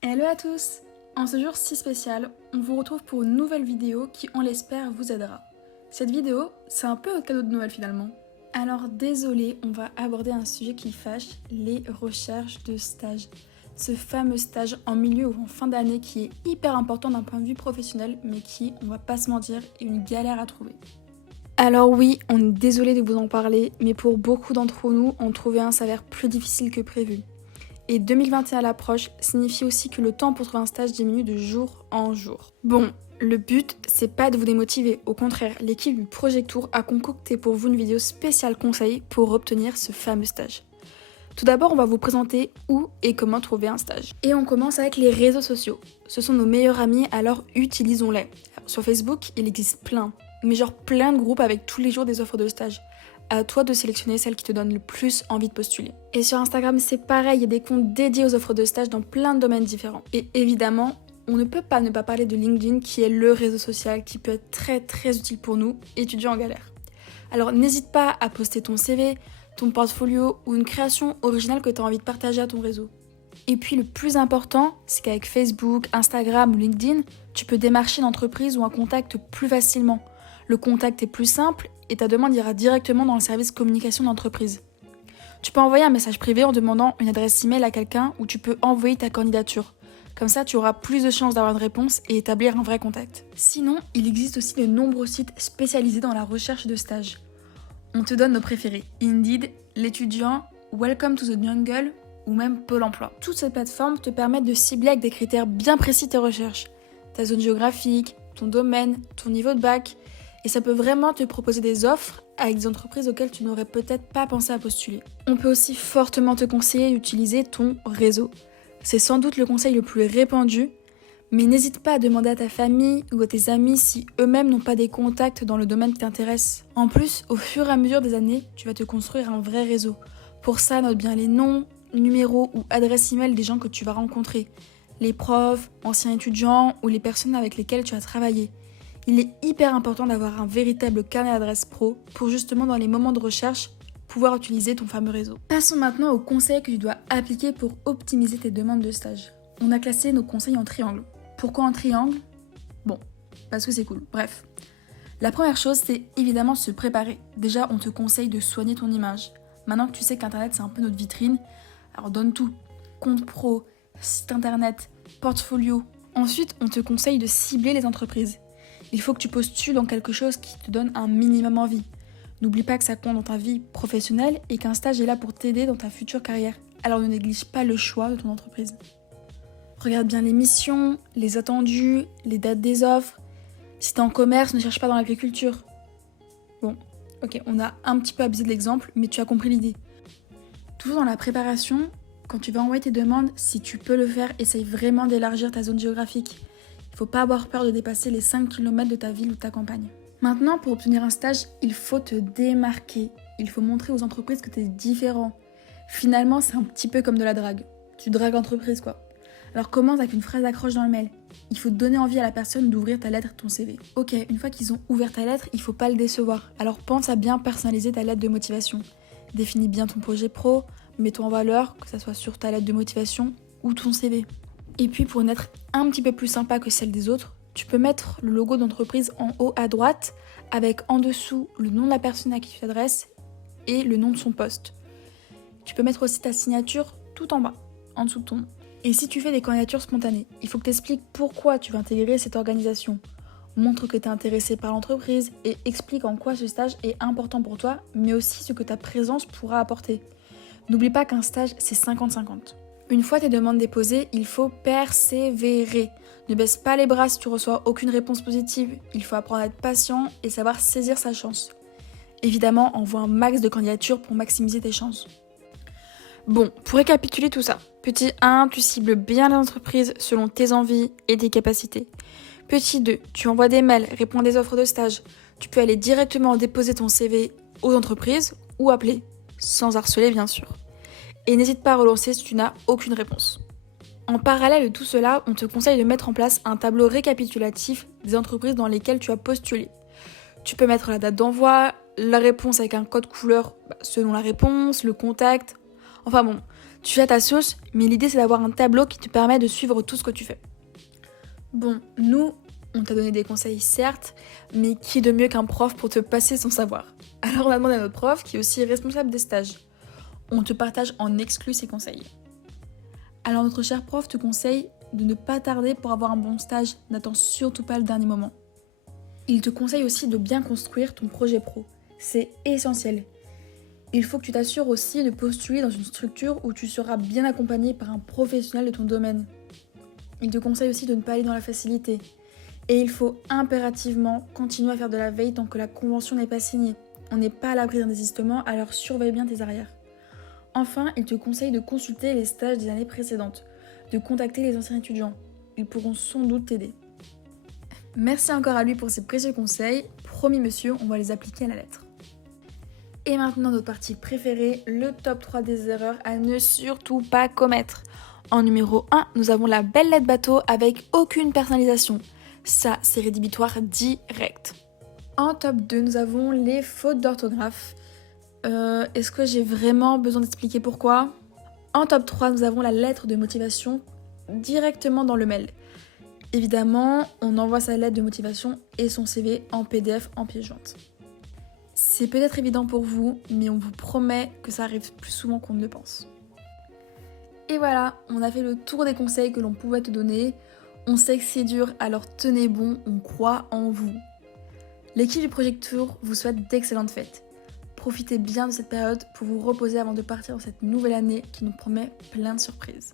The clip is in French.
Hello à tous! En ce jour si spécial, on vous retrouve pour une nouvelle vidéo qui, on l'espère, vous aidera. Cette vidéo, c'est un peu un cadeau de Noël finalement. Alors désolé, on va aborder un sujet qui fâche, les recherches de stage. Ce fameux stage en milieu ou en fin d'année qui est hyper important d'un point de vue professionnel, mais qui, on va pas se mentir, est une galère à trouver. Alors oui, on est désolé de vous en parler, mais pour beaucoup d'entre nous, en trouver un s'avère plus difficile que prévu. Et 2021 à l'approche signifie aussi que le temps pour trouver un stage diminue de jour en jour. Bon, le but, c'est pas de vous démotiver. Au contraire, l'équipe du Project Tour a concocté pour vous une vidéo spéciale conseil pour obtenir ce fameux stage. Tout d'abord, on va vous présenter où et comment trouver un stage. Et on commence avec les réseaux sociaux. Ce sont nos meilleurs amis, alors utilisons-les. Sur Facebook, il existe plein, mais genre plein de groupes avec tous les jours des offres de stage. À toi de sélectionner celle qui te donne le plus envie de postuler. Et sur Instagram, c'est pareil, il y a des comptes dédiés aux offres de stage dans plein de domaines différents. Et évidemment, on ne peut pas ne pas parler de LinkedIn qui est le réseau social qui peut être très utile pour nous, étudiants en galère. Alors n'hésite pas à poster ton CV, ton portfolio ou une création originale que tu as envie de partager à ton réseau. Et puis le plus important, c'est qu'avec Facebook, Instagram ou LinkedIn, tu peux démarcher une entreprise ou un contact plus facilement. Le contact est plus simple et ta demande ira directement dans le service communication d'entreprise. Tu peux envoyer un message privé en demandant une adresse email à quelqu'un où tu peux envoyer ta candidature. Comme ça, tu auras plus de chances d'avoir une réponse et établir un vrai contact. Sinon, il existe aussi de nombreux sites spécialisés dans la recherche de stages. On te donne nos préférés, Indeed, l'étudiant, Welcome to the Jungle ou même Pôle emploi. Toutes ces plateformes te permettent de cibler avec des critères bien précis tes recherches. Ta zone géographique, ton domaine, ton niveau de bac. Et ça peut vraiment te proposer des offres avec des entreprises auxquelles tu n'aurais peut-être pas pensé à postuler. On peut aussi fortement te conseiller d'utiliser ton réseau. C'est sans doute le conseil le plus répandu, mais n'hésite pas à demander à ta famille ou à tes amis si eux-mêmes n'ont pas des contacts dans le domaine qui t'intéresse. En plus, au fur et à mesure des années, tu vas te construire un vrai réseau. Pour ça, note bien les noms, numéros ou adresses email des gens que tu vas rencontrer, les profs, anciens étudiants ou les personnes avec lesquelles tu as travaillé. Il est hyper important d'avoir un véritable carnet d'adresses pro pour justement dans les moments de recherche pouvoir utiliser ton fameux réseau. Passons maintenant aux conseils que tu dois appliquer pour optimiser tes demandes de stage. On a classé nos conseils en triangle. Pourquoi en triangle? Bon, parce que c'est cool. Bref. La première chose, c'est évidemment se préparer. Déjà, on te conseille de soigner ton image. Maintenant que tu sais qu'Internet, c'est un peu notre vitrine, alors donne tout. Compte pro, site internet, portfolio. Ensuite, on te conseille de cibler les entreprises. Il faut que tu postules dans quelque chose qui te donne un minimum envie. N'oublie pas que ça compte dans ta vie professionnelle et qu'un stage est là pour t'aider dans ta future carrière. Alors ne néglige pas le choix de ton entreprise. Regarde bien les missions, les attendus, les dates des offres. Si t'es en commerce, ne cherche pas dans l'agriculture. Bon, ok, on a un petit peu abusé de l'exemple, mais tu as compris l'idée. Toujours dans la préparation, quand tu vas envoyer tes demandes, si tu peux le faire, essaye vraiment d'élargir ta zone géographique. Il ne faut pas avoir peur de dépasser les 5 km de ta ville ou de ta campagne. Maintenant, pour obtenir un stage, il faut te démarquer. Il faut montrer aux entreprises que tu es différent. Finalement, c'est un petit peu comme de la drague. Tu dragues l'entreprise, quoi. Alors commence avec une phrase d'accroche dans le mail. Il faut donner envie à la personne d'ouvrir ta lettre, ton CV. Ok, une fois qu'ils ont ouvert ta lettre, il faut pas le décevoir. Alors pense à bien personnaliser ta lettre de motivation. Définis bien ton projet pro, mets-toi en valeur, que ça soit sur ta lettre de motivation ou ton CV. Et puis pour une lettre un petit peu plus sympa que celle des autres, tu peux mettre le logo d'entreprise en haut à droite avec en dessous le nom de la personne à qui tu t'adresses et le nom de son poste. Tu peux mettre aussi ta signature tout en bas, en dessous de ton nom. Et si tu fais des candidatures spontanées, il faut que tu expliques pourquoi tu veux intégrer cette organisation. Montre que tu es intéressé par l'entreprise et explique en quoi ce stage est important pour toi, mais aussi ce que ta présence pourra apporter. N'oublie pas qu'un stage, c'est 50-50. Une fois tes demandes déposées, il faut persévérer. Ne baisse pas les bras si tu reçois aucune réponse positive. Il faut apprendre à être patient et savoir saisir sa chance. Évidemment, envoie un max de candidatures pour maximiser tes chances. Bon, pour récapituler tout ça. Petit 1, tu cibles bien les entreprises selon tes envies et tes capacités. Petit 2, tu envoies des mails, réponds à des offres de stage. Tu peux aller directement déposer ton CV aux entreprises ou appeler, sans harceler bien sûr. Et n'hésite pas à relancer si tu n'as aucune réponse. En parallèle de tout cela, on te conseille de mettre en place un tableau récapitulatif des entreprises dans lesquelles tu as postulé. Tu peux mettre la date d'envoi, la réponse avec un code couleur selon la réponse, le contact. Enfin bon, tu fais à ta sauce, mais l'idée c'est d'avoir un tableau qui te permet de suivre tout ce que tu fais. Bon, nous, on t'a donné des conseils certes, mais qui de mieux qu'un prof pour te passer son savoir? Alors on a demandé à notre prof, qui est aussi responsable des stages. On te partage en exclu ses conseils. Alors notre cher prof te conseille de ne pas tarder pour avoir un bon stage, n'attends surtout pas le dernier moment. Il te conseille aussi de bien construire ton projet pro, c'est essentiel. Il faut que tu t'assures aussi de postuler dans une structure où tu seras bien accompagné par un professionnel de ton domaine. Il te conseille aussi de ne pas aller dans la facilité. Et il faut impérativement continuer à faire de la veille tant que la convention n'est pas signée. On n'est pas à l'abri d'un désistement, alors surveille bien tes arrières. Enfin, il te conseille de consulter les stages des années précédentes, de contacter les anciens étudiants. Ils pourront sans doute t'aider. Merci encore à lui pour ses précieux conseils. Promis monsieur, on va les appliquer à la lettre. Et maintenant notre partie préférée, le top 3 des erreurs à ne surtout pas commettre. En numéro 1, nous avons la belle lettre bateau avec aucune personnalisation. Ça, c'est rédhibitoire direct. En top 2, nous avons les fautes d'orthographe. Est-ce que j'ai vraiment besoin d'expliquer pourquoi? En top 3, nous avons la lettre de motivation directement dans le mail. Évidemment, on envoie sa lettre de motivation et son CV en PDF en pièce jointe. C'est peut-être évident pour vous, mais on vous promet que ça arrive plus souvent qu'on ne le pense. Et voilà, on a fait le tour des conseils que l'on pouvait te donner. On sait que c'est dur, alors tenez bon, on croit en vous. L'équipe du Project Tour vous souhaite d'excellentes fêtes. Profitez bien de cette période pour vous reposer avant de partir dans cette nouvelle année qui nous promet plein de surprises.